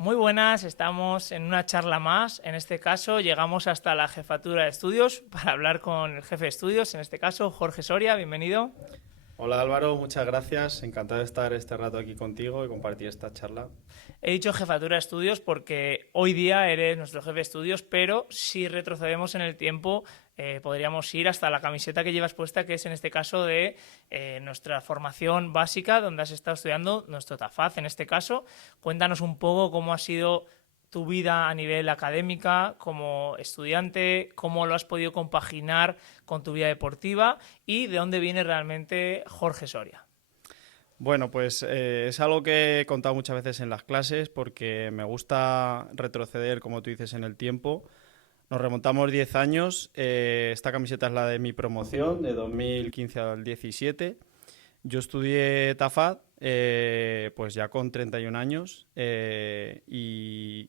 Muy buenas, estamos en una charla más. En este caso, llegamos hasta la jefatura de estudios para hablar con el jefe de estudios, en este caso, Jorge Soria. Bienvenido. Hola Álvaro, muchas gracias. Encantado de estar este rato aquí contigo y compartir esta charla. He dicho jefatura de estudios porque hoy día eres nuestro jefe de estudios, pero si retrocedemos en el tiempo, podríamos ir hasta la camiseta que llevas puesta, que es en este caso de nuestra formación básica, donde has estado estudiando nuestro TAFAZ. En este caso, cuéntanos un poco cómo ha sido tu vida a nivel académica como estudiante, cómo lo has podido compaginar con tu vida deportiva y de dónde viene realmente Jorge Soria. Bueno, pues es algo que he contado muchas veces en las clases porque me gusta retroceder, como tú dices, en el tiempo. Nos remontamos 10 años. Esta camiseta es la de mi promoción, de 2015 al 17. Yo estudié TAFAD, pues ya con 31 años, y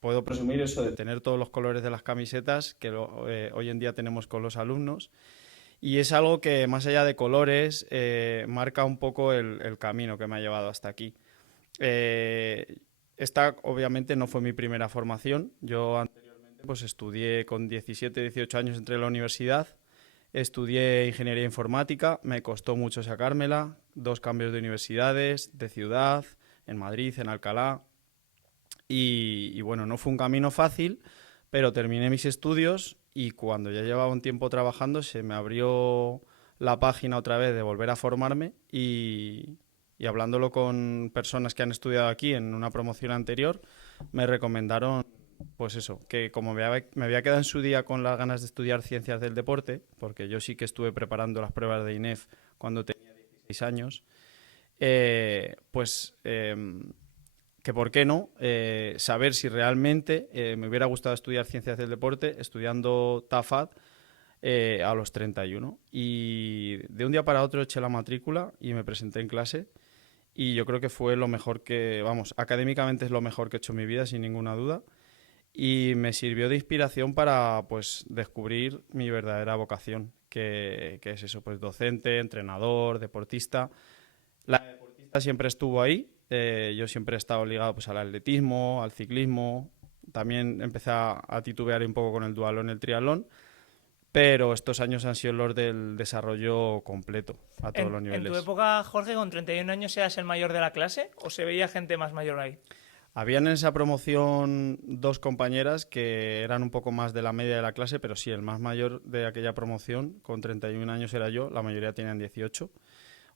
puedo presumir eso de tener todos los colores de las camisetas que hoy en día tenemos con los alumnos. Y es algo que, más allá de colores, marca un poco el camino que me ha llevado hasta aquí. Eh, Esta, obviamente, no fue mi primera formación. Yo anteriormente pues, estudié con 17, 18 años, entré en la universidad. Estudié ingeniería informática, me costó mucho sacármela, 2 cambios de universidades, de ciudad, en Madrid, en Alcalá. Y bueno, no fue un camino fácil, pero terminé mis estudios y cuando ya llevaba un tiempo trabajando se me abrió la página otra vez de volver a formarme y hablándolo con personas que han estudiado aquí en una promoción anterior, me recomendaron, pues eso, que como me había quedado en su día con las ganas de estudiar ciencias del deporte, porque yo sí que estuve preparando las pruebas de INEF cuando tenía 16 años, pues que por qué no, saber si realmente me hubiera gustado estudiar ciencias del deporte estudiando TAFAD a los 31. Y de un día para otro eché la matrícula y me presenté en clase y yo creo que fue lo mejor que, vamos, académicamente es lo mejor que he hecho en mi vida, sin ninguna duda. Y me sirvió de inspiración para, pues, descubrir mi verdadera vocación, que es eso, pues, docente, entrenador, deportista. La deportista siempre estuvo ahí. Yo siempre he estado ligado pues, al atletismo, al ciclismo. También empecé a titubear un poco con el dualón, el triatlón. Pero estos años han sido los del desarrollo completo, a todos los En tu niveles. época, Jorge, con 31 años eras el mayor de la clase o se veía gente más mayor ahí? Habían en esa promoción 2 compañeras que eran un poco más de la media de la clase, pero sí, el más mayor de aquella promoción, con 31 años era yo, la mayoría tenían 18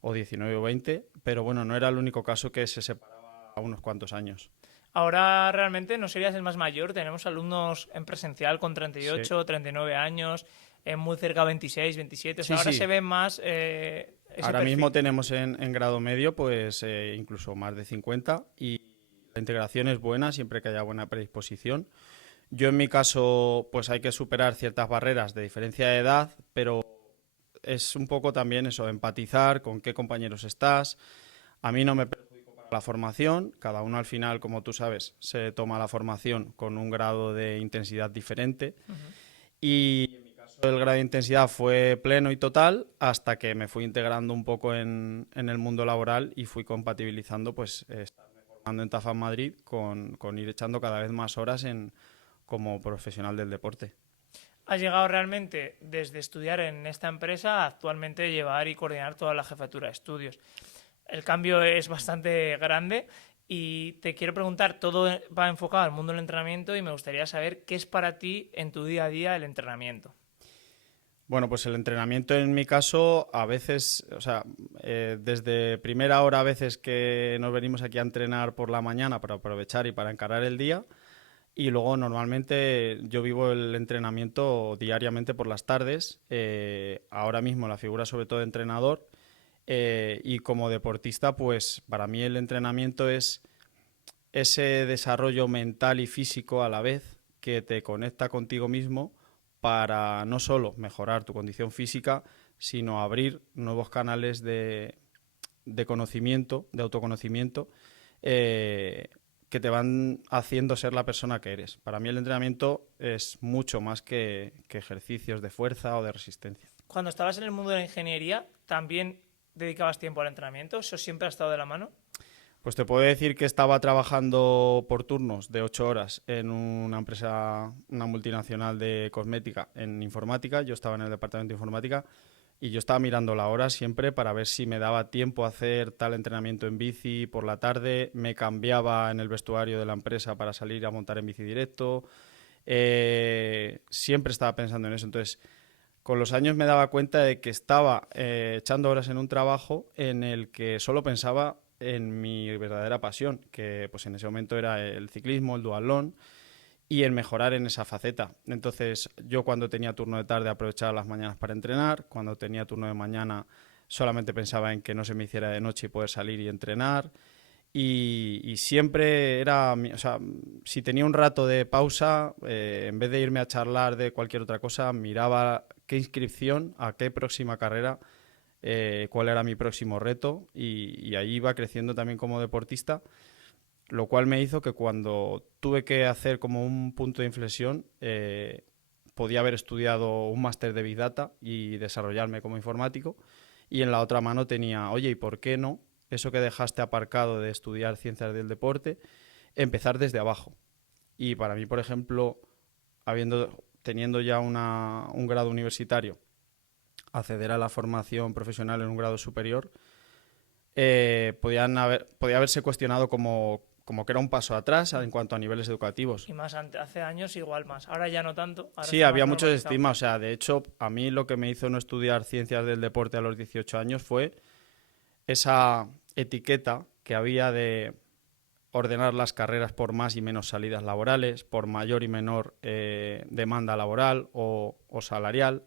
o 19 o 20, pero bueno, no era el único caso que se separaba a unos cuantos años. Ahora realmente no serías el más mayor. Tenemos alumnos en presencial con Sí, 38, 39 años, muy cerca 26, 27. O sea, sí, ahora se sí. ve más ese Ahora mismo perfil. tenemos en grado medio pues incluso más de 50 y la integración es buena siempre que haya buena predisposición. Yo en mi caso pues hay que superar ciertas barreras de diferencia de edad, pero es un poco también eso, empatizar con qué compañeros estás. A mí no me perjudico para la formación, cada uno al final, como tú sabes, se toma la formación con un grado de intensidad diferente Ujú. y en mi caso el grado de intensidad fue pleno y total hasta que me fui integrando un poco en el mundo laboral y fui compatibilizando pues estarme formando en TAFA en Madrid con ir echando cada vez más horas como profesional del deporte. Has llegado realmente desde estudiar en esta empresa a actualmente llevar y coordinar toda la jefatura de estudios. El cambio es bastante grande y te quiero preguntar, todo va enfocado al mundo del entrenamiento y me gustaría saber qué es para ti en tu día a día el entrenamiento. Bueno, pues el entrenamiento en mi caso, a veces, o sea, desde primera hora a veces que nos venimos aquí a entrenar por la mañana para aprovechar y para encarar el día, y luego normalmente yo vivo el entrenamiento diariamente por las tardes, ahora mismo la figura sobre todo de entrenador, y como deportista, pues para mí el entrenamiento es ese desarrollo mental y físico a la vez que te conecta contigo mismo para no solo mejorar tu condición física, sino abrir nuevos canales de conocimiento, de autoconocimiento, eh, que te van haciendo ser la persona que eres. Para mí el entrenamiento es mucho más que ejercicios de fuerza o de resistencia. Cuando estabas en el mundo de la ingeniería, ¿también dedicabas tiempo al entrenamiento? ¿Eso siempre ha estado de la mano? Pues te puedo decir que estaba trabajando por turnos de 8 horas en una empresa, una multinacional de cosmética en informática. Yo estaba en el departamento de informática y yo estaba mirando la hora siempre para ver si me daba tiempo a hacer tal entrenamiento en bici por la tarde. Me cambiaba en el vestuario de la empresa para salir a montar en bici directo. Siempre estaba pensando en eso. Entonces, con los años me daba cuenta de que estaba echando horas en un trabajo en el que solo pensaba en mi verdadera pasión, que pues en ese momento era el ciclismo, el duatlón y en mejorar en esa faceta. Entonces, yo cuando tenía turno de tarde aprovechaba las mañanas para entrenar, cuando tenía turno de mañana solamente pensaba en que no se me hiciera de noche y poder salir y entrenar. Y siempre era, o sea, si tenía un rato de pausa, en vez de irme a charlar de cualquier otra cosa, miraba qué inscripción, a qué próxima carrera, cuál era mi próximo reto y ahí iba creciendo también como deportista, lo cual me hizo que cuando tuve que hacer como un punto de inflexión, podía haber estudiado un máster de Big Data y desarrollarme como informático y en la otra mano tenía, oye, ¿y por qué no? Eso que dejaste aparcado de estudiar ciencias del deporte, empezar desde abajo. Y para mí, por ejemplo, teniendo ya un grado universitario, acceder a la formación profesional en un grado superior, podía haberse cuestionado como que era un paso atrás en cuanto a niveles educativos. Y más hace años igual más. Ahora ya no tanto. Ahora Sí, está más había muchos normalizado. estigmas. O sea, de hecho, a mí lo que me hizo no estudiar ciencias del deporte a los 18 años fue esa etiqueta que había de ordenar las carreras por más y menos salidas laborales, por mayor y menor demanda laboral o salarial,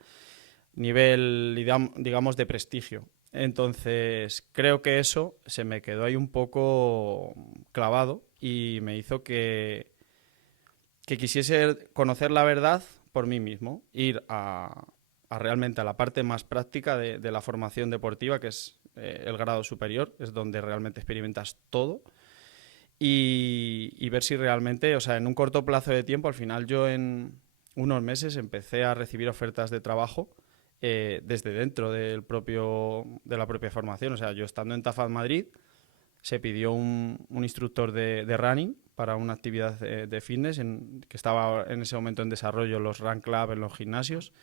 nivel, digamos, de prestigio. Entonces, creo que eso se me quedó ahí un poco clavado y me hizo que quisiese conocer la verdad por mí mismo, ir a realmente a la parte más práctica de la formación deportiva, que es el grado superior, es donde realmente experimentas todo y ver si realmente, o sea, en un corto plazo de tiempo, al final yo en unos meses empecé a recibir ofertas de trabajo desde dentro de la propia formación. O sea, yo estando en Tafad Madrid, se pidió un instructor de running para una actividad de fitness que estaba en ese momento en desarrollo los Run Club en los gimnasios.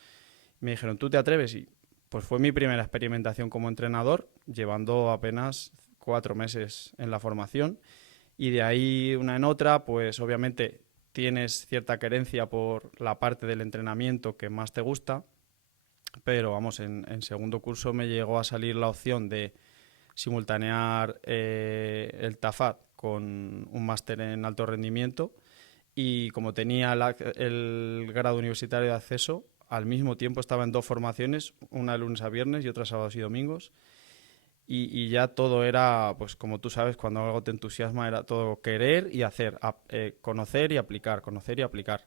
Me dijeron, ¿tú te atreves? Y pues fue mi primera experimentación como entrenador, llevando apenas 4 meses en la formación y de ahí una en otra, pues obviamente tienes cierta querencia por la parte del entrenamiento que más te gusta, pero vamos, en segundo curso me llegó a salir la opción de simultanear el TAFAD con un máster en alto rendimiento y como tenía el grado universitario de acceso, al mismo tiempo estaba en dos formaciones, una de lunes a viernes y otra sábados y domingos. Y ya todo era, pues como tú sabes, cuando algo te entusiasma era todo querer y hacer, conocer y aplicar, conocer y aplicar.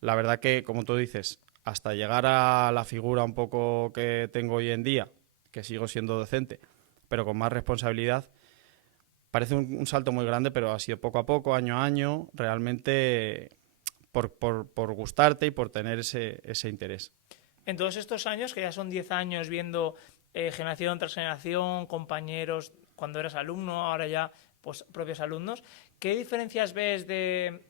La verdad que, como tú dices, hasta llegar a la figura un poco que tengo hoy en día, que sigo siendo docente, pero con más responsabilidad, parece un salto muy grande, pero ha sido poco a poco, año a año, realmente por gustarte y por tener ese interés. En todos estos años, que ya son 10 años viendo generación tras generación, compañeros, cuando eras alumno, ahora ya pues propios alumnos, ¿qué diferencias ves de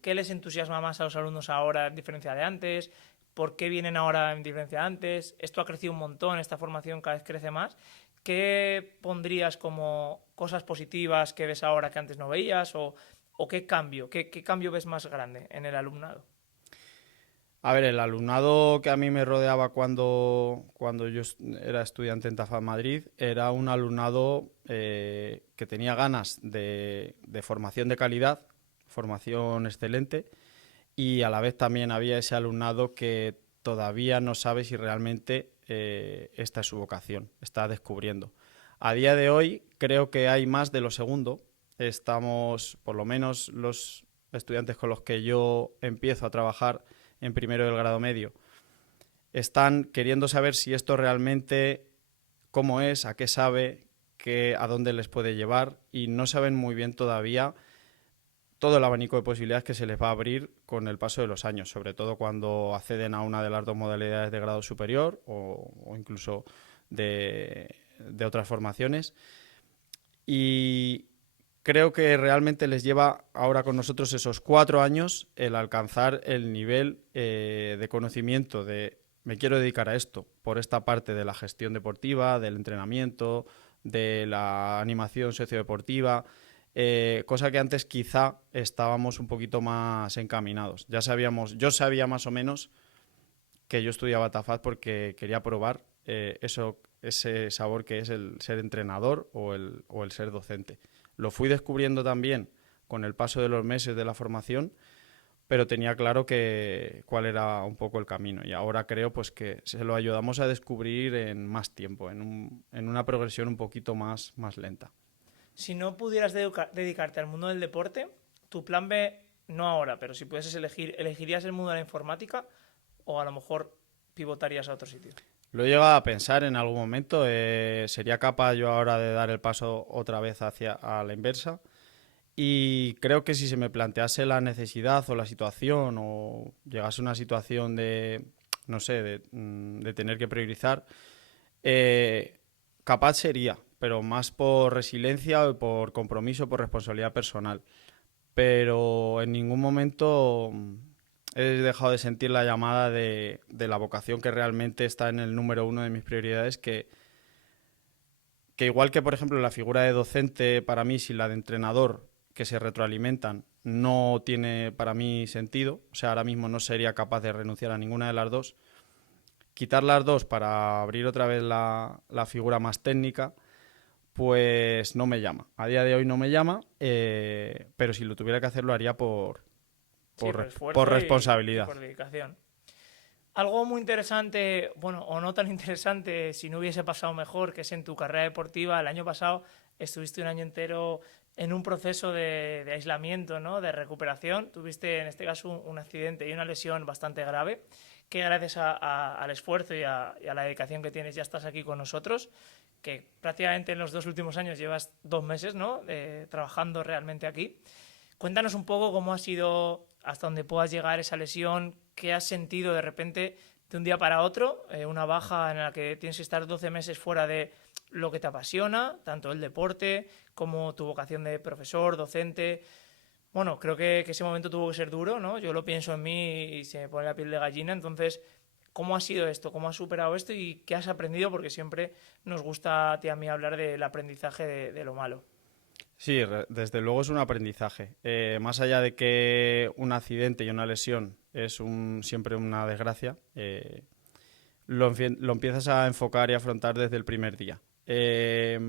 qué les entusiasma más a los alumnos ahora en diferencia de antes? ¿Por qué vienen ahora en diferencia de antes? Esto ha crecido un montón, esta formación cada vez crece más. ¿Qué pondrías como cosas positivas que ves ahora que antes no veías? ¿O qué cambio? ¿Qué cambio ves más grande en el alumnado? A ver, el alumnado que a mí me rodeaba cuando yo era estudiante en Tafad Madrid era un alumnado que tenía ganas de formación de calidad, formación excelente, y a la vez también había ese alumnado que todavía no sabe si realmente esta es su vocación, está descubriendo. A día de hoy creo que hay más de lo segundo. Estamos, por lo menos los estudiantes con los que yo empiezo a trabajar en primero del grado medio, están queriendo saber si esto realmente, cómo es, a qué sabe, a dónde les puede llevar y no saben muy bien todavía todo el abanico de posibilidades que se les va a abrir con el paso de los años, sobre todo cuando acceden a una de las dos modalidades de grado superior o incluso de otras formaciones. Y creo que realmente les lleva ahora con nosotros esos 4 años el alcanzar el nivel de conocimiento de me quiero dedicar a esto, por esta parte de la gestión deportiva, del entrenamiento, de la animación sociodeportiva, cosa que antes quizá estábamos un poquito más encaminados. Ya sabíamos, yo sabía más o menos que yo estudiaba TAFAD porque quería probar ese sabor que es el ser entrenador o el ser docente. Lo fui descubriendo también con el paso de los meses de la formación, pero tenía claro cuál era un poco el camino. Y ahora creo pues que se lo ayudamos a descubrir en más tiempo, en una progresión un poquito más lenta. Si no pudieras dedicarte al mundo del deporte, tu plan B, no ahora, pero si pudieses elegir, ¿elegirías el mundo de la informática o a lo mejor pivotarías a otro sitio? Lo he llegado a pensar en algún momento. ¿Sería capaz yo ahora de dar el paso otra vez a la inversa? Y creo que si se me plantease la necesidad o la situación o llegase a una situación de, no sé, de tener que priorizar, capaz sería, pero más por resiliencia o por compromiso, por responsabilidad personal. Pero en ningún momento he dejado de sentir la llamada de la vocación que realmente está en el número uno de mis prioridades, que igual que, por ejemplo, la figura de docente para mí, sin la de entrenador, que se retroalimentan, no tiene para mí sentido. O sea, ahora mismo no sería capaz de renunciar a ninguna de las dos. Quitar las dos para abrir otra vez la figura más técnica, pues no me llama. A día de hoy no me llama, pero si lo tuviera que hacer lo haría Sí, por por esfuerzo y responsabilidad. por dedicación. Algo muy interesante, bueno, o no tan interesante, si no hubiese pasado mejor, que es en tu carrera deportiva. El año pasado estuviste un año entero en un proceso de aislamiento, ¿no? De recuperación. Tuviste, en este caso, un accidente y una lesión bastante grave, que gracias al esfuerzo y a la dedicación que tienes ya estás aquí con nosotros, que prácticamente en los 2 últimos años llevas 2 meses, ¿no? Trabajando realmente aquí. Cuéntanos un poco cómo ha sido hasta donde puedas llegar esa lesión, qué has sentido de repente de un día para otro, una baja en la que tienes que estar 12 meses fuera de lo que te apasiona, tanto el deporte como tu vocación de profesor, docente. Bueno, creo que ese momento tuvo que ser duro, ¿no? Yo lo pienso en mí y se me pone la piel de gallina. Entonces, ¿cómo ha sido esto? ¿Cómo has superado esto? ¿Y qué has aprendido? Porque siempre nos gusta a ti y a mí hablar del aprendizaje de lo malo. Sí, desde luego es un aprendizaje. Más allá de que un accidente y una lesión es siempre una desgracia, lo empiezas a enfocar y afrontar desde el primer día. Es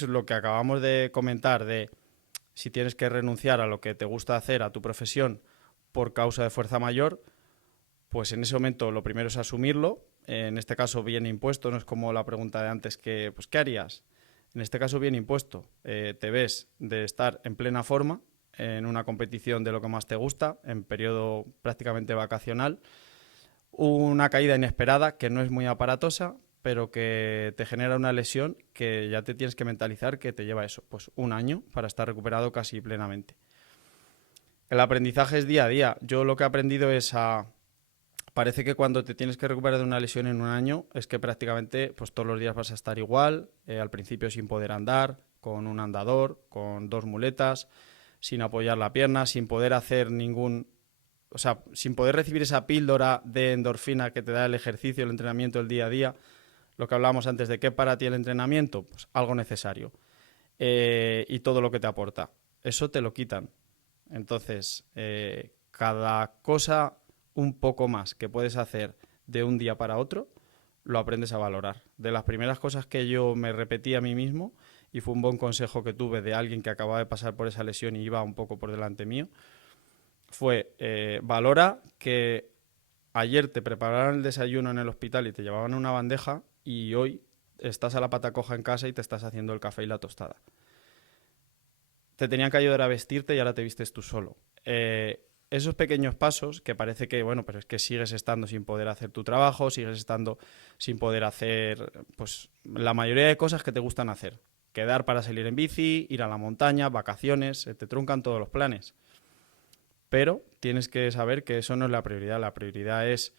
lo que acabamos de comentar de si tienes que renunciar a lo que te gusta hacer, a tu profesión, por causa de fuerza mayor, pues en ese momento lo primero es asumirlo. En este caso viene impuesto, no es como la pregunta de antes que, pues, ¿qué harías? En este caso viene impuesto. Te ves de estar en plena forma, en una competición de lo que más te gusta, en periodo prácticamente vacacional, una caída inesperada que no es muy aparatosa, pero que te genera una lesión que ya te tienes que mentalizar que te lleva eso, pues un año para estar recuperado casi plenamente. El aprendizaje es día a día. Yo lo que he aprendido es a... Parece que cuando te tienes que recuperar de una lesión en un año es que prácticamente pues todos los días vas a estar igual, al principio sin poder andar, con un andador, con dos muletas, sin apoyar la pierna, sin poder hacer o sea, sin poder recibir esa píldora de endorfina que te da el ejercicio, el entrenamiento, el día a día. Lo que hablábamos antes de qué para ti el entrenamiento, pues algo necesario. Y todo lo que te aporta. Eso te lo quitan. Entonces, cada cosa un poco más que puedes hacer de un día para otro, lo aprendes a valorar. De las primeras cosas que yo me repetí a mí mismo, y fue un buen consejo que tuve de alguien que acababa de pasar por esa lesión y iba un poco por delante mío, fue valora que ayer te prepararon el desayuno en el hospital y te llevaban una bandeja y hoy estás a la pata coja en casa y te estás haciendo el café y la tostada. Te tenían que ayudar a vestirte y ahora te vistes tú solo. Esos pequeños pasos que parece que, bueno, pero es que sigues estando sin poder hacer tu trabajo, sigues estando sin poder hacer, pues, la mayoría de cosas que te gustan hacer. Quedar para salir en bici, ir a la montaña, vacaciones, te truncan todos los planes. Pero tienes que saber que eso no es la prioridad. La prioridad es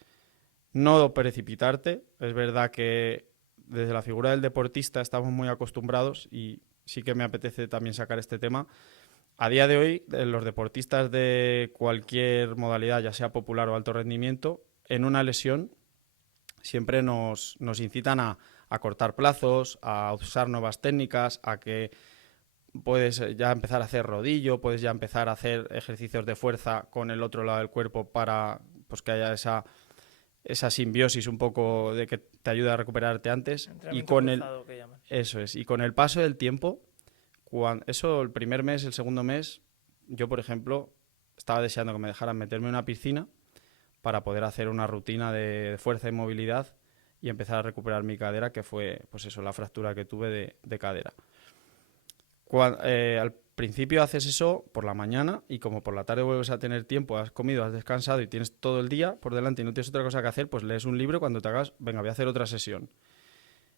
no precipitarte. Es verdad que desde la figura del deportista estamos muy acostumbrados y sí que me apetece también sacar este tema. A día de hoy, los deportistas de cualquier modalidad, ya sea popular o alto rendimiento, en una lesión siempre nos incitan a cortar plazos, a usar nuevas técnicas, a que puedes ya empezar a hacer rodillo, puedes ya empezar a hacer ejercicios de fuerza con el otro lado del cuerpo para pues, que haya esa simbiosis un poco de que te ayuda a recuperarte antes. Y Entrenamiento con el, cruzado que llaman. eso es, y con el paso del tiempo, eso el primer mes, el segundo mes, yo por ejemplo estaba deseando que me dejaran meterme en una piscina para poder hacer una rutina de fuerza y movilidad y empezar a recuperar mi cadera, que fue pues eso, la fractura que tuve de cadera. Al principio haces eso por la mañana y como por la tarde vuelves a tener tiempo, has comido, has descansado y tienes todo el día por delante y no tienes otra cosa que hacer, pues lees un libro. Cuando te hagas, venga, voy a hacer otra sesión.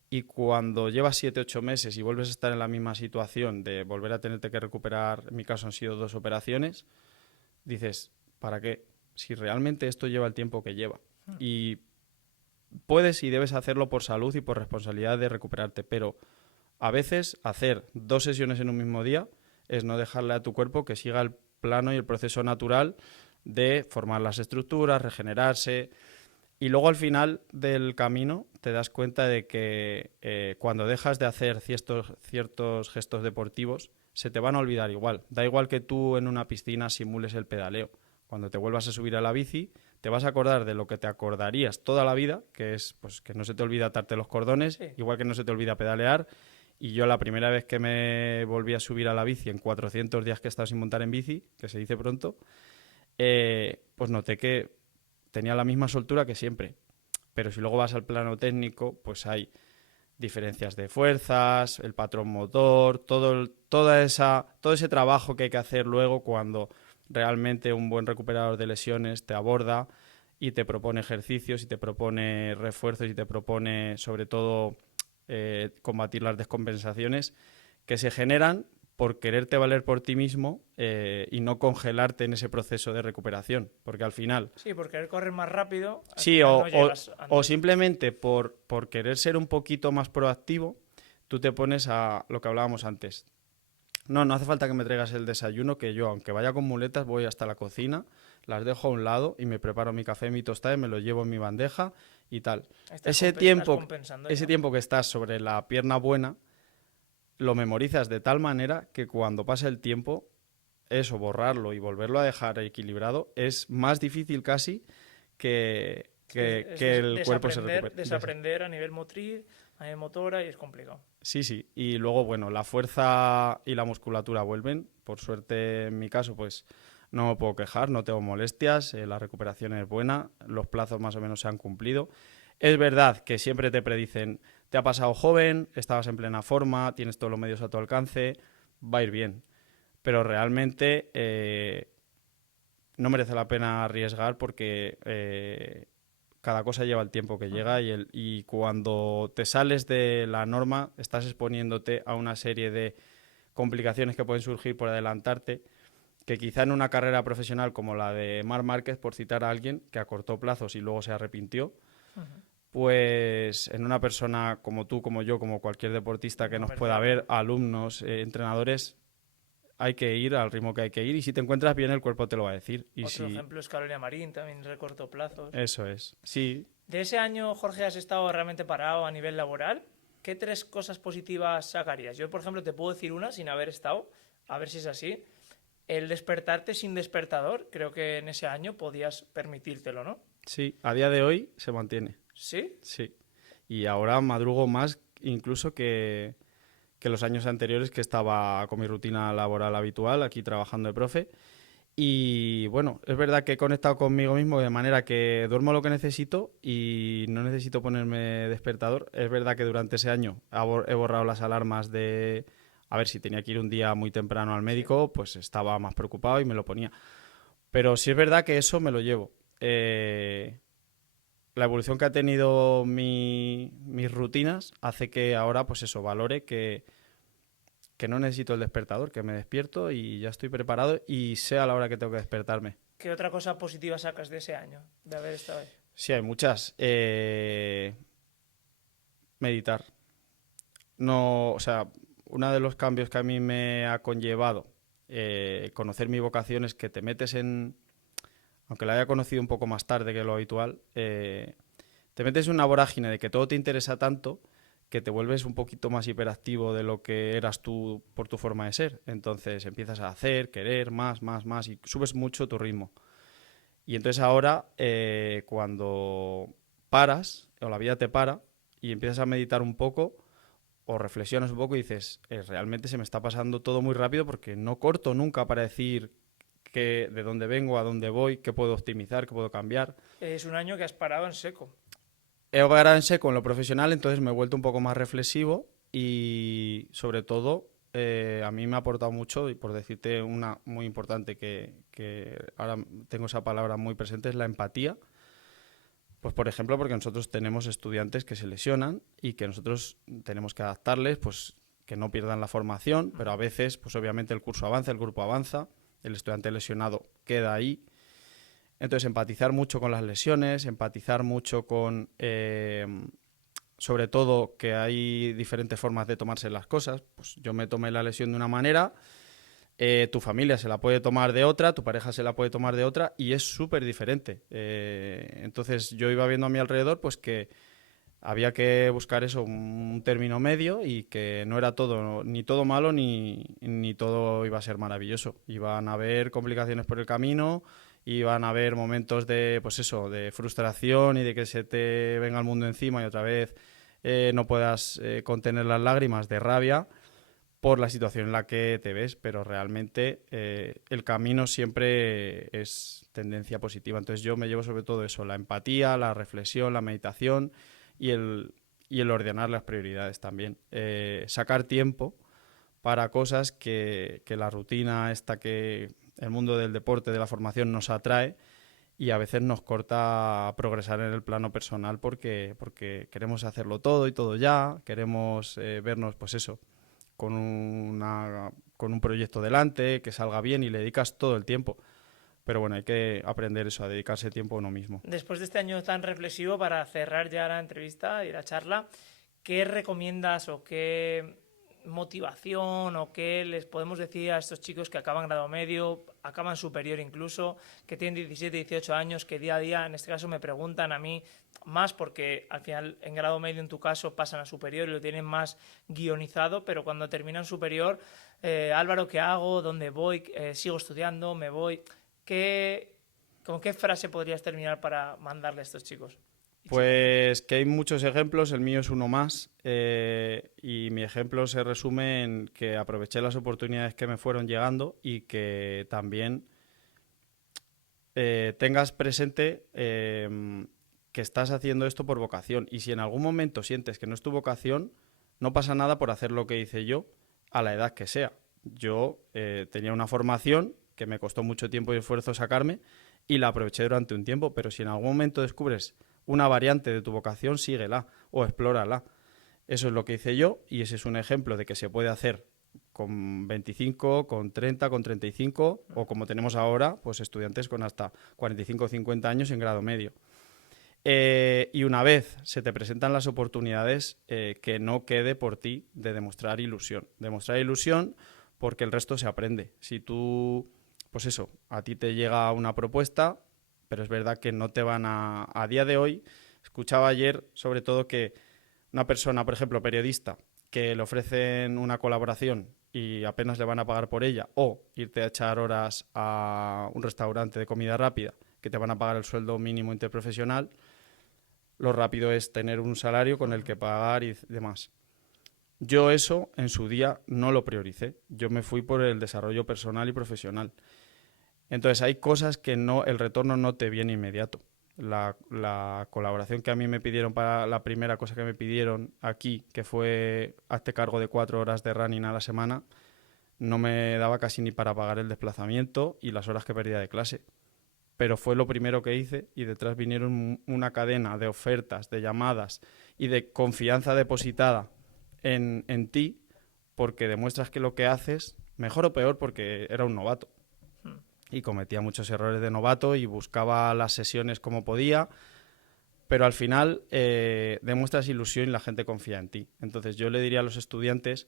Y cuando llevas 7-8 meses y vuelves a estar en la misma situación de volver a tenerte que recuperar, en mi caso han sido 2 operaciones, dices, ¿para qué? Si realmente esto lleva el tiempo que lleva. Y puedes y debes hacerlo por salud y por responsabilidad de recuperarte, pero a veces hacer 2 sesiones en un mismo día es no dejarle a tu cuerpo que siga el plano y el proceso natural de formar las estructuras, regenerarse. Y luego al final del camino te das cuenta de que cuando dejas de hacer ciertos gestos deportivos se te van a olvidar igual. Da igual que tú en una piscina simules el pedaleo. Cuando te vuelvas a subir a la bici te vas a acordar de lo que te acordarías toda la vida, que es pues que no se te olvida atarte los cordones, Sí. igual que no se te olvida pedalear. Y yo la primera vez que me volví a subir a la bici en 400 días que he estado sin montar en bici, que se dice pronto, pues noté que tenía la misma soltura que siempre. Pero si luego vas al plano técnico, pues hay diferencias de fuerzas, el patrón motor, todo ese trabajo que hay que hacer luego cuando realmente un buen recuperador de lesiones te aborda y te propone ejercicios y te propone refuerzos y te propone sobre todo combatir las descompensaciones que se generan por quererte valer por ti mismo y no congelarte en ese proceso de recuperación, porque al final... Sí, por querer correr más rápido, al Sí, final no llegas o antes. simplemente por querer ser un poquito más proactivo, tú te pones a lo que hablábamos antes. No hace falta que me traigas el desayuno, que yo, aunque vaya con muletas, voy hasta la cocina, las dejo a un lado y me preparo mi café, mi tostada y me lo llevo en mi bandeja y tal. Estás compensando Ese ya. tiempo que estás sobre la pierna buena, lo memorizas de tal manera que cuando pasa el tiempo, eso, borrarlo y volverlo a dejar equilibrado, es más difícil casi que, Sí, es que el cuerpo se recupere. desaprender a nivel motriz, a nivel motora y es complicado. Sí, sí. Y luego, bueno, la fuerza y la musculatura vuelven. Por suerte, en mi caso, pues no me puedo quejar, no tengo molestias, la recuperación es buena, los plazos más o menos se han cumplido. Es verdad que siempre te predicen, te ha pasado joven, estabas en plena forma, tienes todos los medios a tu alcance, va a ir bien. Pero realmente no merece la pena arriesgar porque cada cosa lleva el tiempo que llega y cuando te sales de la norma estás exponiéndote a una serie de complicaciones que pueden surgir por adelantarte, que quizá en una carrera profesional como la de Marc Márquez, por citar a alguien que acortó plazos y luego se arrepintió, pues en una persona como tú, como yo, como cualquier deportista que No nos merece pueda la ver, pena. alumnos, entrenadores, hay que ir al ritmo que hay que ir y si te encuentras bien el cuerpo te lo va a decir. Y Otro si ejemplo es Carolina Marín, también recortó plazos. eso es, sí, De ese año, Jorge, has estado realmente parado a nivel laboral. ¿Qué 3 cosas positivas sacarías? Yo, por ejemplo, te puedo decir una sin haber estado, a ver si es así. El despertarte sin despertador, creo que en ese año podías permitírtelo, ¿no? sí, a día de hoy se mantiene, ¿Sí? sí. Y ahora madrugo más incluso que los años anteriores que estaba con mi rutina laboral habitual, aquí trabajando de profe. Y bueno, es verdad que he conectado conmigo mismo de manera que duermo lo que necesito y no necesito ponerme despertador. Es verdad que durante ese año he borrado las alarmas de... A ver, si tenía que ir un día muy temprano al Sí. médico, pues estaba más preocupado y me lo ponía. Pero sí es verdad que eso me lo llevo. La evolución que ha tenido mis rutinas hace que ahora, pues eso, valore que no necesito el despertador, que me despierto y ya estoy preparado y sé a la hora que tengo que despertarme. ¿Qué otra cosa positiva sacas de ese año, de haber estado ahí? Sí, hay muchas. Meditar. No, o sea, uno de los cambios que a mí me ha conllevado conocer mi vocación es que te metes aunque la haya conocido un poco más tarde que lo habitual, te metes en una vorágine de que todo te interesa tanto que te vuelves un poquito más hiperactivo de lo que eras tú por tu forma de ser. Entonces empiezas a hacer, querer, más, y subes mucho tu ritmo. Y entonces ahora, cuando paras, o la vida te para, y empiezas a meditar un poco, o reflexionas un poco y dices, realmente se me está pasando todo muy rápido porque no corto nunca para decir de dónde vengo, a dónde voy, qué puedo optimizar, qué puedo cambiar. Es un año que has parado en seco. He parado en seco en lo profesional, entonces me he vuelto un poco más reflexivo y sobre todo a mí me ha aportado mucho, y por decirte una muy importante que ahora tengo esa palabra muy presente, es la empatía. Pues por ejemplo, porque nosotros tenemos estudiantes que se lesionan y que nosotros tenemos que adaptarles, pues que no pierdan la formación, pero a veces, pues obviamente el curso avanza, el grupo avanza, el estudiante lesionado queda ahí. Entonces, empatizar mucho con las lesiones, empatizar mucho con, sobre todo, que hay diferentes formas de tomarse las cosas. Pues yo me tomé la lesión de una manera, tu familia se la puede tomar de otra, tu pareja se la puede tomar de otra y es súper diferente. Entonces yo iba viendo a mi alrededor pues que había que buscar eso, un término medio y que no era todo, ni todo malo ni todo iba a ser maravilloso. Iban a haber complicaciones por el camino, iban a haber momentos de, pues eso, de frustración y de que se te venga el mundo encima y otra vez no puedas contener las lágrimas de rabia por la situación en la que te ves, pero realmente el camino siempre es tendencia positiva. Entonces yo me llevo sobre todo eso, la empatía, la reflexión, la meditación y el ordenar las prioridades también. Sacar tiempo para cosas que la rutina esta que el mundo del deporte, de la formación nos atrae y a veces nos corta progresar en el plano personal porque queremos hacerlo todo y todo ya, queremos vernos pues eso, con un proyecto delante, que salga bien y le dedicas todo el tiempo. Pero bueno, hay que aprender eso, a dedicarse tiempo a uno mismo. Después de este año tan reflexivo, para cerrar ya la entrevista y la charla, ¿qué recomiendas o qué motivación o qué les podemos decir a estos chicos que acaban grado medio, acaban superior incluso, que tienen 17, 18 años, que día a día, en este caso, me preguntan a mí más porque al final en grado medio en tu caso pasan a superior y lo tienen más guionizado, pero cuando terminan superior, Álvaro, ¿qué hago? ¿Dónde voy? ¿Sigo estudiando? ¿Me voy? ¿Con qué frase podrías terminar para mandarle a estos chicos? Pues que hay muchos ejemplos, el mío es uno más, y mi ejemplo se resume en que aproveché las oportunidades que me fueron llegando y que también tengas presente que estás haciendo esto por vocación, y si en algún momento sientes que no es tu vocación, no pasa nada por hacer lo que hice yo a la edad que sea. Yo tenía una formación que me costó mucho tiempo y esfuerzo sacarme y la aproveché durante un tiempo, pero si en algún momento descubres una variante de tu vocación, síguela o explórala. Eso es lo que hice yo y ese es un ejemplo de que se puede hacer con 25, con 30, con 35 o como tenemos ahora, pues estudiantes con hasta 45 o 50 años en grado medio. Y una vez se te presentan las oportunidades, que no quede por ti de demostrar ilusión. Demostrar ilusión porque el resto se aprende. Si tú, pues eso, a ti te llega una propuesta, pero es verdad que no te van a día de hoy, escuchaba ayer sobre todo que una persona, por ejemplo, periodista, que le ofrecen una colaboración y apenas le van a pagar por ella, o irte a echar horas a un restaurante de comida rápida, que te van a pagar el sueldo mínimo interprofesional, lo rápido es tener un salario con el que pagar y demás. Yo eso en su día no lo prioricé, yo me fui por el desarrollo personal y profesional. Entonces hay cosas que el retorno no te viene inmediato. La colaboración que a mí me pidieron para la primera cosa que me pidieron aquí, que fue hazte cargo de 4 horas de running a la semana, no me daba casi ni para pagar el desplazamiento y las horas que perdía de clase. Pero fue lo primero que hice y detrás vinieron una cadena de ofertas, de llamadas y de confianza depositada en ti, porque demuestras que lo que haces, mejor o peor, porque era un novato y cometía muchos errores de novato y buscaba las sesiones como podía, pero al final demuestras ilusión y la gente confía en ti. Entonces yo le diría a los estudiantes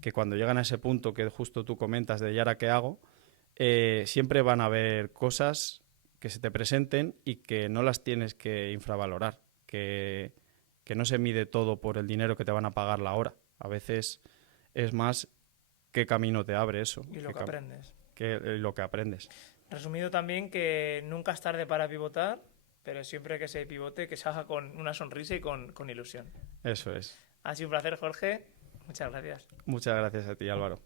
que cuando llegan a ese punto que justo tú comentas de ¿y ahora qué hago? Siempre van a haber cosas que se te presenten y que no las tienes que infravalorar, que no se mide todo por el dinero que te van a pagar la hora. A veces es más qué camino te abre eso. Y lo que aprendes. Lo que aprendes. Resumido también que nunca es tarde para pivotar, pero siempre que se pivote, que se haga con una sonrisa y con ilusión. Eso es. Ha sido un placer, Jorge. Muchas gracias. Muchas gracias a ti, Álvaro.